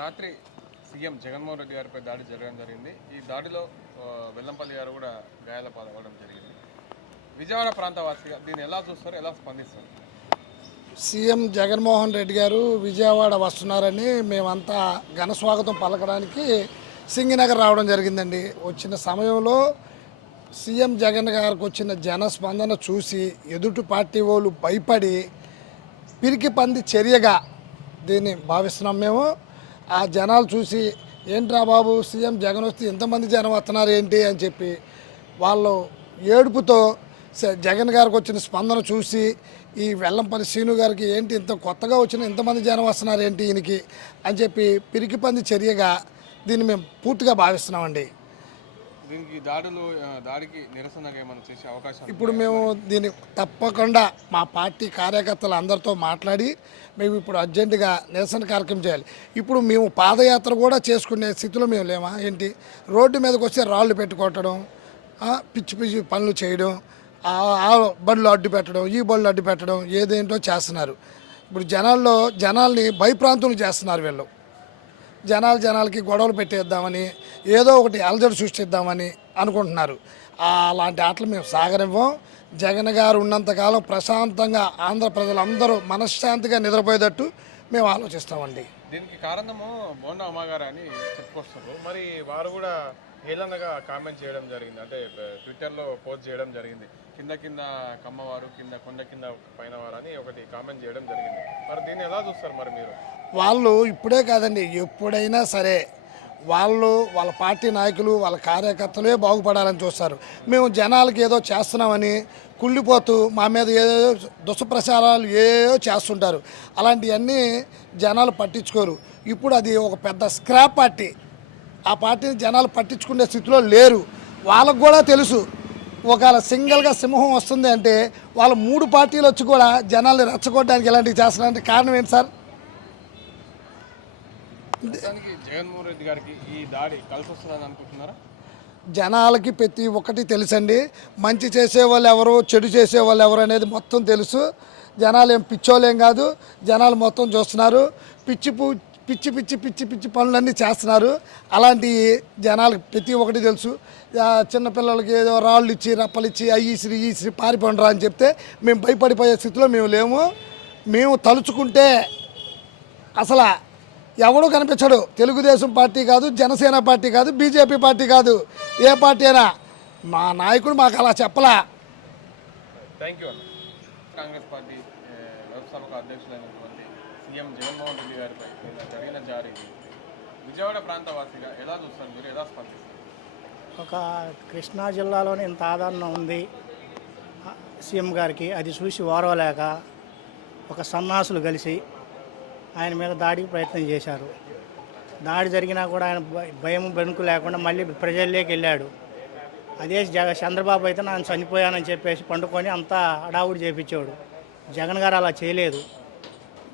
రాత్రి సీఎం జగన్మోహన్ రెడ్డి గారిపై దాడి జరగడం జరిగింది. ఈ దాడిలో వెల్లంపల్లి గారు కూడా గాయాల పాల్గొనడం జరిగింది. విజయవాడ ప్రాంతవాసిగా దీన్ని ఎలా చూస్తారు? ఎలా స్పందిస్తారు? సీఎం జగన్మోహన్ రెడ్డి గారు విజయవాడ వస్తున్నారని మేమంతా ఘన స్వాగతం పలకడానికి సింగినగర్ రావడం జరిగిందండి. వచ్చిన సమయంలో సీఎం జగన్ గారికి వచ్చిన జన స్పందన చూసి ఎదుటి పార్టీ వాళ్ళు భయపడి పిరికి పంది చర్యగా దీన్ని భావిస్తున్నాం మేము. ఆ జనాలు చూసి ఏంట్రా బాబు సీఎం జగన్ వస్తే ఎంతమంది జనం వస్తున్నారు ఏంటి? అని చెప్పి వాళ్ళు ఏడుపుతో జగన్ గారికి వచ్చిన స్పందన చూసి ఈ వెల్లంపల్లి శ్రీను గారికి ఏంటి ఇంత కొత్తగా వచ్చిన ఇంతమంది జనం వస్తున్నారు ఏంటి ఈయనకి? అని చెప్పి పిరికిపంది చర్యగా దీన్ని మేము పూర్తిగా భావిస్తున్నామండి. దీనికి దాడులు ఆ, దాడికి నిరసనగా ఏమైనా చేసే అవకాశం ఇప్పుడు మేము దీన్ని తప్పకుండా మా పార్టీ కార్యకర్తలు అందరితో మాట్లాడి మేము ఇప్పుడు అర్జెంటుగా నిరసన కార్యక్రమం చేయాలి. ఇప్పుడు మేము పాదయాత్ర కూడా చేసుకునే స్థితిలో మేము లేమా? ఏంటి? రోడ్డు మీదకి వస్తే రాళ్ళు పెట్టుకోవటం పిచ్చి పిచ్చి పనులు చేయడం ఆ ఆ బండ్లు అడ్డు పెట్టడం ఈ బండ్లు అడ్డు పెట్టడం ఏదేంటో చేస్తున్నారు. ఇప్పుడు జనాల్లో జనాల్ని భయప్రాంతులు చేస్తున్నారు వీళ్ళు. జనాలు జనాలకి గొడవలు పెట్టేద్దామని ఏదో ఒకటి అలజడి సృష్టిద్దామని అనుకుంటున్నారు. అలాంటి ఆటలు మేము సాగనివ్వం. జగన్ గారు ఉన్నంతకాలం ప్రశాంతంగా ఆంధ్ర ప్రజలందరూ మనశ్శాంతిగా నిద్రపోయేటట్టు మేము ఆలోచిస్తామండి. దీనికి కారణము బోండా అమ్మగారు అని చెప్పుకొస్తారు. మరి వారు కూడా హేళనగా కామెంట్ చేయడం జరిగింది. అంటే ట్విట్టర్లో పోస్ట్ చేయడం జరిగింది. కింద కింద కమ్మవారు కింద కొండ కింద పైన వారు అని ఒకటి కామెంట్ చేయడం జరిగింది. మరి దీన్ని ఎలా చూస్తారు మరి మీరు? వాళ్ళు ఇప్పుడే కాదండి ఎప్పుడైనా సరే వాళ్ళు వాళ్ళ పార్టీ నాయకులు వాళ్ళ కార్యకర్తలే బాగుపడాలని చూస్తారు. మేము జనాలకి ఏదో చేస్తున్నామని కుళ్ళిపోతూ మా మీద ఏదో దుష్ప్రచారాలు ఏదో చేస్తుంటారు. అలాంటివన్నీ జనాలు పట్టించుకోరు. ఇప్పుడు అది ఒక పెద్ద స్క్రాప్ పార్టీ. ఆ పార్టీని జనాలు పట్టించుకునే స్థితిలో లేరు. వాళ్ళకు కూడా తెలుసు. ఒకవేళ సింగిల్గా సింహం వస్తుంది అంటే వాళ్ళ మూడు పార్టీలు వచ్చి కూడా జనాల్ని రెచ్చగొట్టడానికి ఇలాంటివి చేస్తున్నారంటే కారణం ఏంటి సార్? జగన్మోహన్ రెడ్డి గారికి ఈ దాడి కలిసి వస్తుందని అనుకుంటున్నారా? జనాలకి ప్రతి ఒక్కటి తెలుసండి. మంచి చేసే వాళ్ళు ఎవరు చెడు చేసే వాళ్ళు ఎవరు అనేది మొత్తం తెలుసు. జనాలు ఏం పిచ్చోలేం కాదు. జనాలు మొత్తం చూస్తున్నారు. పిచ్చి పు- పిచ్చి పిచ్చి పిచ్చి పిచ్చి పనులన్నీ చేస్తున్నారు. అలాంటి జనాలకు ప్రతి ఒక్కటి తెలుసు. చిన్నపిల్లలకి ఏదో రాళ్ళు ఇచ్చి రప్పలు ఇచ్చి అయ్యిసిరి ఈసిరి ఈ పారిపోండిరా అని చెప్తే మేము భయపడిపోయే స్థితిలో మేము లేము. మేము తలుచుకుంటే అసలు ఎవడు కనిపించడు. తెలుగుదేశం పార్టీ కాదు జనసేన పార్టీ కాదు బీజేపీ పార్టీ కాదు. ఏ పార్టీ అయినా మా నాయకుడు మాకు అలా చెప్పలా. థ్యాంక్ యూ కాంగ్రెస్ పార్టీ లోక్సభకు అధ్యక్షులైన సీఎం జగన్మోహన్ రెడ్డి గారిపై నిన్న జరిగిన జారీకి విజయవాడ ప్రాంతవాసిగా ఎలా చూస్తారు మీరు? ఎలా స్పందిస్తారు? ఒక కృష్ణా జిల్లాలోనే ఇంత ఆదరణ ఉంది. సీఎం గారికి అది చూసి ఓర్వలేక ఒక సన్నాసులు కలిసి ఆయన మీద దాడికి ప్రయత్నం చేశారు. దాడి జరిగినా కూడా ఆయన భయ- భయం బెనుకు లేకుండా మళ్ళీ ప్రజల్లోకి వెళ్ళాడు. అదే జగ చంద్రబాబు అయితే నేను చనిపోయానని చెప్పేసి పండుకొని అంతా అడావుడి చేపించాడు. జగన్ గారు అలా చేయలేదు.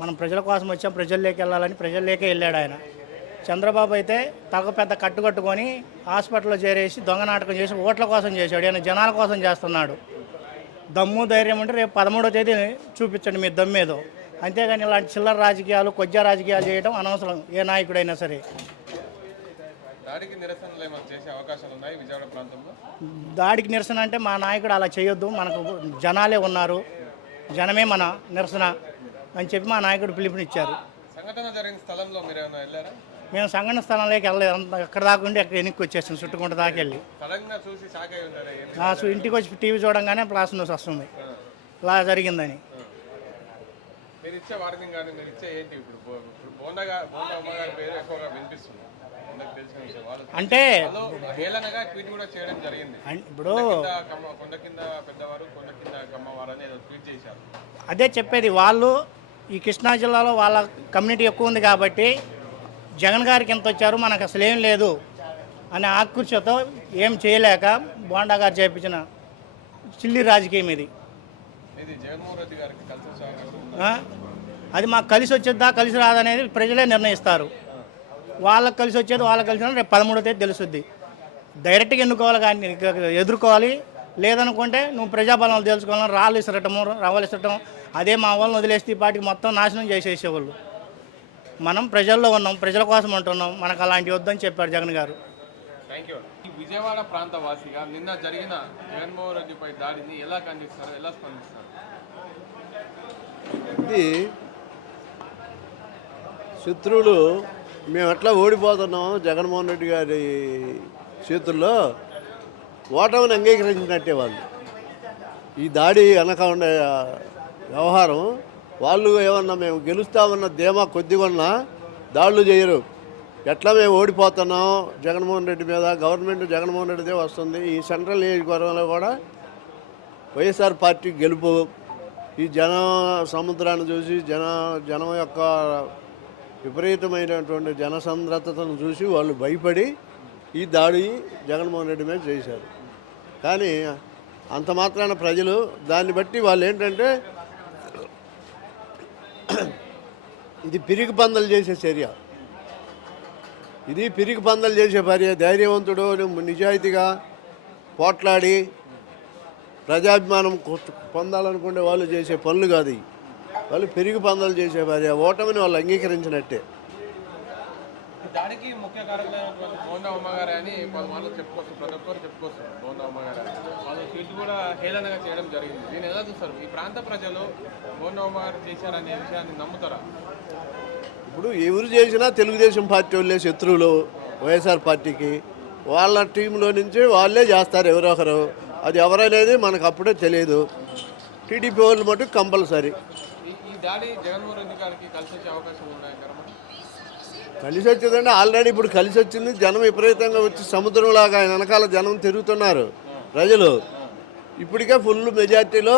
మనం ప్రజల కోసం వచ్చాం ప్రజల్లోకి వెళ్ళాలని ప్రజల్లోకే వెళ్ళాడు ఆయన. చంద్రబాబు అయితే తగ పెద్ద కట్టు కట్టుకొని హాస్పిటల్లో చేరేసి దొంగ నాటకం చేసి ఓట్ల కోసం చేశాడు ఆయన జనాల కోసం చేస్తున్నాడు. దమ్ము ధైర్యం అంటే రేపు పదమూడో తేదీ చూపించండి మీ దమ్మేదో అంతేగాని ఇలాంటి చిల్లర రాజకీయాలు కొద్దిగా రాజకీయాలు చేయడం అనవసరం ఏ నాయకుడైనా సరే. దాడికి నిరసన అంటే మా నాయకుడు అలా చేయొద్దు మనకు జనాలే ఉన్నారు. జనమే మన నిరసన. అని చెప్పి మా నాయకుడు పిలుపునిచ్చారు. సంఘటన జరిగిన స్థలంలో మీరు ఏమైనా వెళ్ళారా? మేము సంఘటన స్థలంలోకి వెళ్ళలేదు. అంత ఎక్కడ దాకా ఉండి అక్కడ వెనక్కి వచ్చేసాం చుట్టుకుంట దాకా వెళ్ళి. సడన్గా చూసి షాక్ అయి ఉంటారా ఏం నా సు- ఇంటికి వచ్చి టీవీ చూడంగానే ప్లాస్ న్యూస్ వస్తుంది. ఇలా జరిగిందని. మీరు ఇచ్చే వార్నింగ్ కానీ మీరు ఇచ్చే ఏంటి? ఇప్పుడు బో- ఇప్పుడు బోండగా బోండ అమ్మగారి పేరు ఎక్కువగా వినిపిస్తుంది. అందరికి తెలిసిన విషయం. వాళ్ళు అంటే హేళనగా ట్వీట్ కూడా చేయడం జరిగింది. అన్- ఇప్పుడు కింద కమ్మ కొండ కింద పెద్దవారు కొండ కింద కమ్మవారు అని ఏదో ట్వీట్ చేశారు. అదే చెప్పేది. వాళ్ళు ఈ కృష్ణా జిల్లాలో వాళ్ళ కమ్యూనిటీ ఎక్కువ ఉంది కాబట్టి జగన్ గారికి ఎంత వచ్చారు మనకు అసలు ఏం లేదు అనే ఆకృష్యతో ఏం చేయలేక బోండా గారు చేపించిన చిల్లి రాజకీయం ఇది? అది మాకు కలిసి వచ్చేద్దా కలిసి రాదనేది ప్రజలే నిర్ణయిస్తారు. వాళ్ళకి కలిసి వచ్చేది వాళ్ళకి కలిసి రేపు పదమూడో తేదీ తెలుస్తుంది డైరెక్ట్గా ఎన్నుకోవాలి కానీ ఎదుర్కోవాలి. లేదనుకుంటే నువ్వు ప్రజాబలం తెలుసుకోవాలని రాళ్ళు ఇసరటము రవ్వలు ఇసరటం అదే మా వాళ్ళని వదిలేస్తే ఈ పాటికి మొత్తం నాశనం చేసేసేవాళ్ళు. మనం ప్రజల్లో ఉన్నాం ప్రజల కోసం ఉంటున్నాం మనకు అలాంటి వద్దని చెప్పారు జగన్ గారు. విజయవాడ ప్రాంత వాసిగా నిన్న జరిగిన జగన్మోహన్ రెడ్డిపై దాడిని ఎలా ఖండిస్తారు ఎలా స్పందిస్తారు? ఇది శత్రువులు మేము ఎట్లా ఓడిపోతున్నాం జగన్మోహన్ రెడ్డి గారి చేతుల్లో? ఓటమిని అంగీకరించినట్టే వాళ్ళు. ఈ దాడి వెనక ఉండే వ్యవహారం వాళ్ళు ఏమన్నా మేము గెలుస్తామన్న ధీమా కొద్దిగా ఉన్నా దాడులు చేయరు. ఎట్లా మేము ఓడిపోతున్నాం? జగన్మోహన్ రెడ్డి మీద గవర్నమెంట్ జగన్మోహన్ రెడ్డిదే వస్తుంది. ఈ సెంట్రల్ నియోజకవర్గంలో కూడా వైఎస్ఆర్ పార్టీ గెలుపు. ఈ జన సముద్రాన్ని చూసి జన జనం యొక్క విపరీతమైనటువంటి జనసంద్రతను చూసి వాళ్ళు భయపడి ఈ దాడి జగన్మోహన్ రెడ్డి మీద చేశారు. కానీ అంత మాత్రాన ప్రజలు దాన్ని బట్టి వాళ్ళు ఏంటంటే ఇది పిరిగి పందలు చేసే చర్య. ఇది పిరిగి పందలు చేసే భార్య ధైర్యవంతుడు నిజాయితీగా పోట్లాడి ప్రజాభిమానం కొ- పొందాలనుకునే వాళ్ళు చేసే పనులు కాదు వాళ్ళు పెరిగి పందాలు చేసే భార్య ఓటమిని వాళ్ళు అంగీకరించినట్టే. ఈ దాడికి ముఖ్య కారకులైనటువంటి బోండా అమ్మగారే అని వాళ్ళు చెప్పుకొస్తారు ప్రతి ఒక్కరు బోండా అమ్మగారు అని. వాళ్ళ ట్వీట్ కూడా హేళనగా చేయడం జరిగింది. దీన్ని ఎలా చూస్తారు? ఈ ప్రాంత ప్రజలు బోండా అమ్మగారు చేశారనే విషయాన్ని నమ్ముతారా? ఇప్పుడు ఎవరు చేసినా తెలుగుదేశం పార్టీ వాళ్ళే శత్రువులు వైఎస్ఆర్ పార్టీకి. వాళ్ళ టీంలో నుంచి వాళ్ళే చేస్తారు ఎవరో ఒకరు. అది ఎవరనేది మనకు అప్పుడే తెలియదు. టీడీపీ వాళ్ళు మటుకు కంపల్సరీ. ఈ దాడి జగన్మోహన్ రెడ్డి గారికి కలిసి వచ్చే అవకాశం ఉన్నాయంటారా మరి? కలిసి వచ్చిందంటే ఆల్రెడీ ఇప్పుడు కలిసి వచ్చింది జనం విపరీతంగా వచ్చి సముద్రంలాగా ఆయన వెనకాల జనం తిరుగుతున్నారు ప్రజలు. ఇప్పటికే ఫుల్ మెజార్టీలో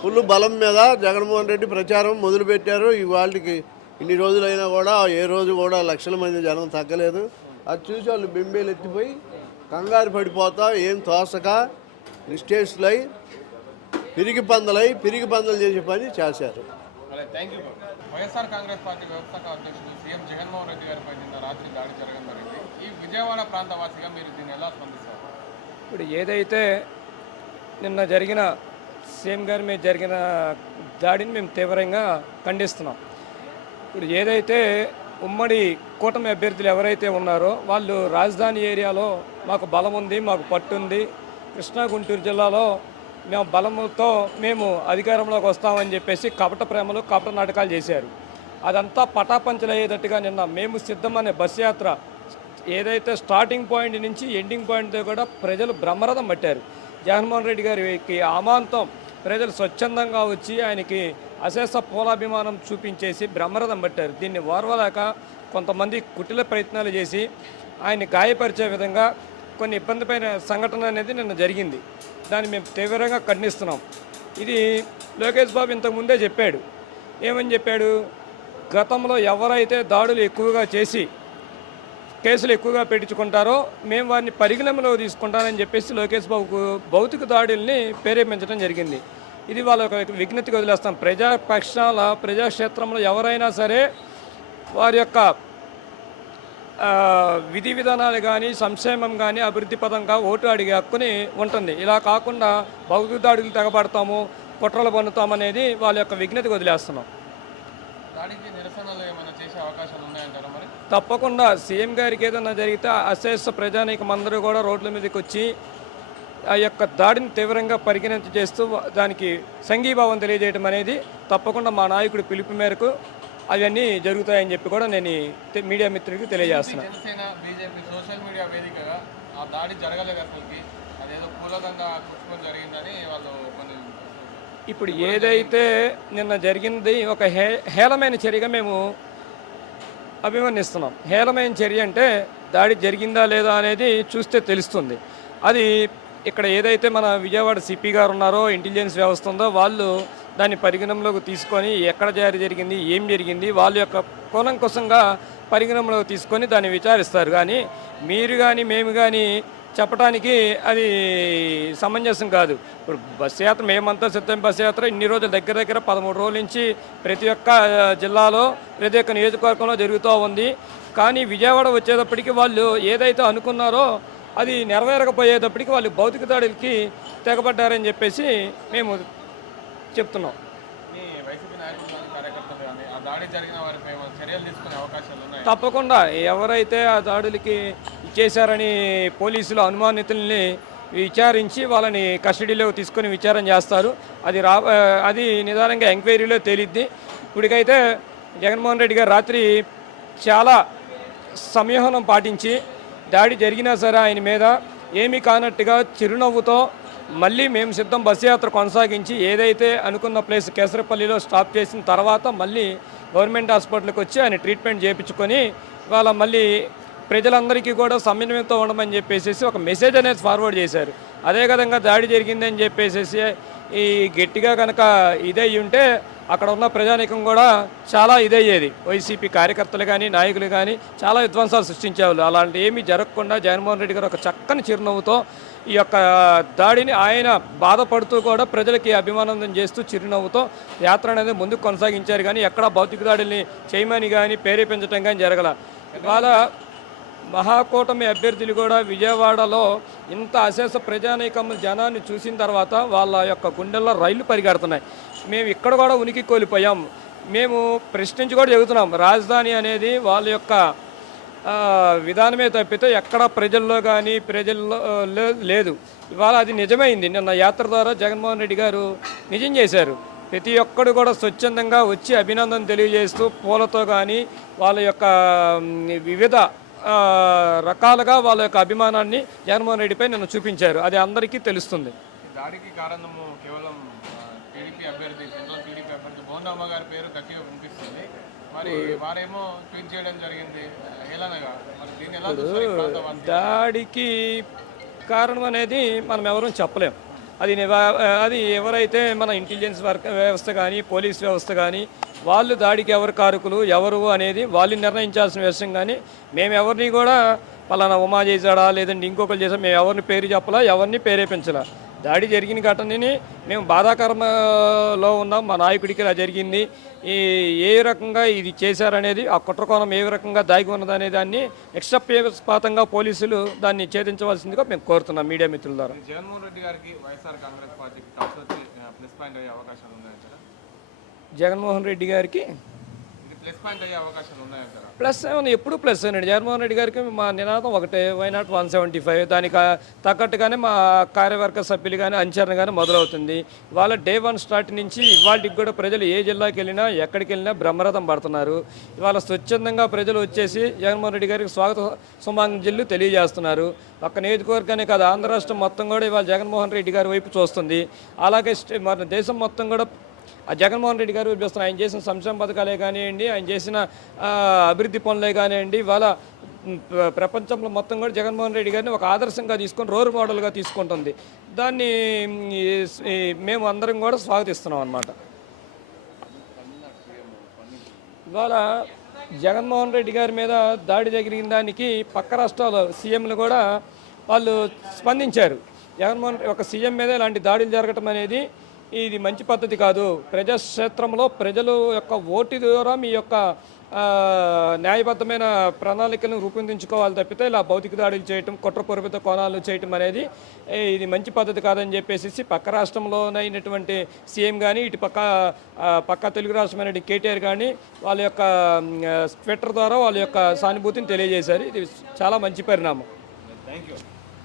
ఫుల్ బలం మీద జగన్మోహన్ రెడ్డి ప్రచారం మొదలుపెట్టారు. ఇవాళకి ఇన్ని రోజులైనా కూడా ఏ రోజు కూడా లక్షల మంది జనం తగ్గలేదు. అది చూసి వాళ్ళు బింబేలు ఎత్తిపోయి కంగారు పడిపోతా ఏం తోసక నిశ్చేష్లై పిరిగి పందలై పిరిగి పందలు చేసే పని చేశారు. Thank you YSR Congress party వ్యవస్థాపక అధ్యక్షుడు సీఎం జగన్మోహన్ రెడ్డి గారిపై నిన్న రాత్రి దాడి జరగడం జరిగింది. ఈ విజయవాడ ప్రాంత వాసిగా మీరు దీన్ని ఎలా స్పందిస్తారు? ఇప్పుడు ఏదైతే నిన్న జరిగిన సీఎం గారి మీద జరిగిన దాడిని మేము తీవ్రంగా ఖండిస్తున్నాం. ఇప్పుడు ఏదైతే ఉమ్మడి కూటమి అభ్యర్థులు ఎవరైతే ఉన్నారో వాళ్ళు రాజధాని ఏరియాలో మాకు బలం ఉంది మాకు పట్టు ఉంది. కృష్ణా గుంటూరు జిల్లాలో మేము బలముతో మేము అధికారంలోకి వస్తామని చెప్పేసి కపట ప్రేమలు కపట నాటకాలు చేశారు. అదంతా పటాపంచలయ్యేటట్టుగా నిన్న మేము సిద్ధమనే బస్ యాత్ర ఏదైతే స్టార్టింగ్ పాయింట్ నుంచి ఎండింగ్ పాయింట్ కూడా ప్రజలు బ్రహ్మరథం పట్టారు. జగన్మోహన్ రెడ్డి గారికి ఆమాంతం ప్రజలు స్వచ్ఛందంగా వచ్చి ఆయనకి అశేష పూలాభిమానం చూపించేసి బ్రహ్మరథం పట్టారు. దీన్ని ఓర్వలేక కొంతమంది కుటిల ప్రయత్నాలు చేసి ఆయన్ని గాయపరిచే విధంగా కొన్ని ఇబ్బందిపైన సంఘటన అనేది నిన్న జరిగింది. దాన్ని మేము తీవ్రంగా ఖండిస్తున్నాం. ఇది లోకేష్ బాబు ఇంతకుముందే చెప్పాడు. ఏమని చెప్పాడు? గతంలో ఎవరైతే దాడులు ఎక్కువగా చేసి కేసులు ఎక్కువగా పెట్టించుకుంటారో మేము వారిని పరిగణనలో తీసుకుంటానని చెప్పేసి లోకేష్ బాబుకు భౌతిక దాడుల్ని ప్రేరేపించడం జరిగింది. ఇది వాళ్ళ ఒక విజ్ఞతకి వదిలేస్తాం. ప్రజాపక్షాల ప్రజాక్షేత్రంలో ఎవరైనా సరే వారి యొక్క విధి విధానాలు కానీ సంక్షేమం కానీ అభివృద్ధి పదంగా ఓటు అడిగే హక్కుని ఉంటుంది. ఇలా కాకుండా భౌతిక దాడులు తెగబడతాము కుట్రలు పన్నుతామనేది వాళ్ళ యొక్క విజ్ఞతకి వదిలేస్తున్నాం. తప్పకుండా. సీఎం గారికి ఏదైనా జరిగితే అశేష ప్రజానీకం అందరూ కూడా రోడ్ల మీదకి వచ్చి ఆ యొక్క దాడిని తీవ్రంగా పరిగణించి చేస్తూ దానికి సంఘీభావం తెలియజేయడం అనేది తప్పకుండా మా నాయకుడి పిలుపు మేరకు అవన్నీ జరుగుతాయని చెప్పి కూడా నేను మీడియా మిత్రుడికి తెలియజేస్తున్నాను జనసేన బీజేపీ సోషల్ మీడియా వేదికగా ఆ దాడి జరగలేదు అసలుకి అదేదో పూలకంగా కూర్చుకొని జరిగిందని వాళ్ళు కొన్ని ఇప్పుడు ఏదైతే నిన్న జరిగింది ఒక హే హేళమైన చర్యగా మేము అభివర్ణిస్తున్నాం. హేళమైన చర్య అంటే దాడి జరిగిందా లేదా అనేది చూస్తే తెలుస్తుంది. అది ఇక్కడ ఏదైతే మన విజయవాడ సిపి గారు ఉన్నారో ఇంటెలిజెన్స్ వ్యవస్థ ఉందో వాళ్ళు దాన్ని పరిగణనలోకి తీసుకొని ఎక్కడ జారీ జరిగింది ఏం జరిగింది వాళ్ళ యొక్క కూలంకుశంగా పరిగణనలోకి తీసుకొని దాన్ని విచారిస్తారు. కానీ మీరు కానీ మేము కానీ చెప్పడానికి అది సమంజసం కాదు. ఇప్పుడు బస్ యాత్ర మేమంతా సిద్ధం బస్ యాత్ర ఇన్ని రోజులు దగ్గర దగ్గర పదమూడు రోజుల నుంచి ప్రతి ఒక్క జిల్లాలో ప్రతి ఒక్క నియోజకవర్గంలో జరుగుతూ ఉంది. కానీ విజయవాడ వచ్చేటప్పటికి వాళ్ళు ఏదైతే అనుకున్నారో అది నెరవేరకపోయేటప్పటికి వాళ్ళు భౌతిక దాడులకి తెగబడ్డారని చెప్పేసి మేము చెప్తున్నాం. తప్పకుండా. ఎవరైతే ఆ దాడులకి చేశారని పోలీసులు అనుమానితుల్ని విచారించి వాళ్ళని కస్టడీలో తీసుకొని విచారణ చేస్తారు. అది రా అది నిదానంగా ఎంక్వైరీలో తేలిద్ది. ఇప్పటికైతే జగన్మోహన్ రెడ్డి గారు రాత్రి చాలా సంయమనం పాటించి దాడి జరిగినా సరే ఆయన మీద ఏమీ కానట్టుగా చిరునవ్వుతో మళ్ళీ మేము సిద్ధం బస్సు యాత్ర కొనసాగించి ఏదైతే అనుకున్న ప్లేస్ కేసరపల్లిలో స్టాప్ చేసిన తర్వాత మళ్ళీ గవర్నమెంట్ హాస్పిటల్కి వచ్చి ఆయన ట్రీట్మెంట్ చేయించుకొని ఇవాళ మళ్ళీ ప్రజలందరికీ కూడా సమన్వయంతో ఉండమని చెప్పేసి ఒక మెసేజ్ అనేది ఫార్వర్డ్ చేశారు. అదే విధంగా దాడి జరిగిందని చెప్పేసి ఈ గట్టిగా కనుక ఇదే ఉంటే అక్కడ ఉన్న ప్రజానీకం కూడా చాలా ఇదయ్యేది. వైసీపీ కార్యకర్తలు కానీ నాయకులు కానీ చాలా విధ్వంసాలు సృష్టించేవాళ్ళు. అలాంటి ఏమీ జరగకుండా జగన్మోహన్ రెడ్డి గారు ఒక చక్కని చిరునవ్వుతో ఈ యొక్క దాడిని ఆయన బాధపడుతూ కూడా ప్రజలకి అభిమానం చేస్తూ చిరునవ్వుతో యాత్ర అనేది ముందుకు కొనసాగించారు. కానీ ఎక్కడ భౌతిక దాడుల్ని చేయమని కానీ ప్రేరేపించడం కానీ జరగల. ఇవాళ మహాకూటమి అభ్యర్థులు కూడా విజయవాడలో ఇంత అశేష ప్రజానీకం జనాన్ని చూసిన తర్వాత వాళ్ళ యొక్క గుండెల్లో రైళ్ళు పరిగెడుతున్నాయి. మేము ఇక్కడ కూడా ఉనికి కోల్పోయాం. మేము ప్రశ్నించి కూడా చెబుతున్నాం రాజధాని అనేది వాళ్ళ యొక్క విధానమే తప్పితే ఎక్కడ ప్రజల్లో కానీ ప్రజల్లో లే- లేదు. ఇవాళ అది నిజమైంది. నిన్న యాత్ర ద్వారా జగన్మోహన్ రెడ్డి గారు నిజం చేశారు. ప్రతి ఒక్కడు కూడా స్వచ్ఛందంగా వచ్చి అభినందన తెలియజేస్తూ పూలతో కానీ వాళ్ళ యొక్క వివిధ రకాలుగా వాళ్ళ యొక్క అభిమానాన్ని జగన్మోహన్ రెడ్డిపై నిన్న చూపించారు. అది అందరికీ తెలుస్తుంది. దాడికి కారణము కేవలం టీడీపీ అభ్యర్థి సెంట్రల్ గారి పేరు గట్టిగా వినిపిస్తుంది. మరి వారేమో ట్వీట్ చేయడం జరిగింది. మరి దీన్ని ఎలా చూస్తారు? దాడికి కారణం అనేది మనం ఎవరూ చెప్పలేం. అది అది ఎవరైతే మన ఇంటెలిజెన్స్ వర్క్ వ్యవస్థ కానీ పోలీస్ వ్యవస్థ కానీ వాళ్ళు దాడికి ఎవరు కారకులు ఎవరు అనేది వాళ్ళు నిర్ణయించాల్సిన విషయం కానీ మేము ఎవరిని కూడా పలానా ఉమా చేశాడా లేదంటే ఇంకొకరు చేసాం మేము ఎవరిని పేరు చెప్పలా ఎవరిని ప్రేరేపించలా. దాడి జరిగిన ఘటనని మేము బాధాకరంలో ఉన్నాం. మా నాయకుడికి ఇలా జరిగింది. ఈ ఏ రకంగా ఇది చేశారనేది ఆ కుట్రకోణం ఏ రకంగా దాగి ఉన్నదనే దాన్ని నిక్షేపపాతంగా పోలీసులు దాన్ని ఛేదించవలసిందిగా మేము కోరుతున్నాం మీడియా మిత్రుల ద్వారా. జగన్మోహన్ రెడ్డి గారికి వైఎస్ఆర్ కాంగ్రెస్ ఉన్నాయంటారా జగన్మోహన్ రెడ్డి గారికి ప్లస్ ఏమన్నా ఎప్పుడు ప్లస్ అండి. జగన్మోహన్ రెడ్డి గారికి మా నినాదం ఒకటే. Why not one seventy five దానికి తగ్గట్టుగానే మా కార్యవర్గ సభ్యులు కానీ అంచరణ కానీ మొదలవుతుంది. వాళ్ళ డే వన్ స్టార్ట్ నుంచి ఇవాళకి కూడా ప్రజలు ఏ జిల్లాకి వెళ్ళినా ఎక్కడికి వెళ్ళినా బ్రహ్మరథం పడుతున్నారు. ఇవాళ స్వచ్ఛందంగా ప్రజలు వచ్చేసి జగన్మోహన్ రెడ్డి గారికి స్వాగత సుమాంజలు తెలియజేస్తున్నారు. ఒక్క నియోజకవర్గానే కాదు ఆంధ్ర రాష్ట్రం మొత్తం కూడా ఇవాళ జగన్మోహన్ రెడ్డి గారి వైపు చూస్తుంది. అలాగే స్టే- మన దేశం మొత్తం కూడా జగన్మోహన్ రెడ్డి గారు చూపిస్తున్నారు ఆయన చేసిన సంక్షేమ పథకాలే కానివ్వండి ఆయన చేసిన అభివృద్ధి పనులే కానివ్వండి ఇవాళ ప్రపంచంలో మొత్తం కూడా జగన్మోహన్ రెడ్డి గారిని ఒక ఆదర్శంగా తీసుకొని రోల్ మోడల్గా తీసుకుంటుంది. దాన్ని మేము అందరం కూడా స్వాగతిస్తున్నాం అన్నమాట. ఇవాళ జగన్మోహన్ రెడ్డి గారి మీద దాడి జరిగిన దానికి పక్క రాష్ట్రాల సీఎంలు కూడా వాళ్ళు స్పందించారు. జగన్మోహన్ ఒక సీఎం మీద ఇలాంటి దాడులు జరగటం అనేది ఇది మంచి పద్ధతి కాదు. ప్రజాక్షేత్రంలో ప్రజలు యొక్క ఓటు ద్వారా మీ యొక్క న్యాయబద్ధమైన ప్రణాళికలను రూపొందించుకోవాలి తప్పితే ఇలా భౌతిక దాడులు చేయటం కుట్రపూరిత కోణాలు చేయటం అనేది ఇది మంచి పద్ధతి కాదని చెప్పేసి పక్క రాష్ట్రంలోనైనటువంటి సీఎం కానీ ఇటు పక్క పక్క తెలుగు రాష్ట్రమైన కేటీఆర్ కానీ వాళ్ళ యొక్క ట్విట్టర్ ద్వారా వాళ్ళ యొక్క సానుభూతిని తెలియజేశారు. ఇది చాలా మంచి పరిణామం. Thank you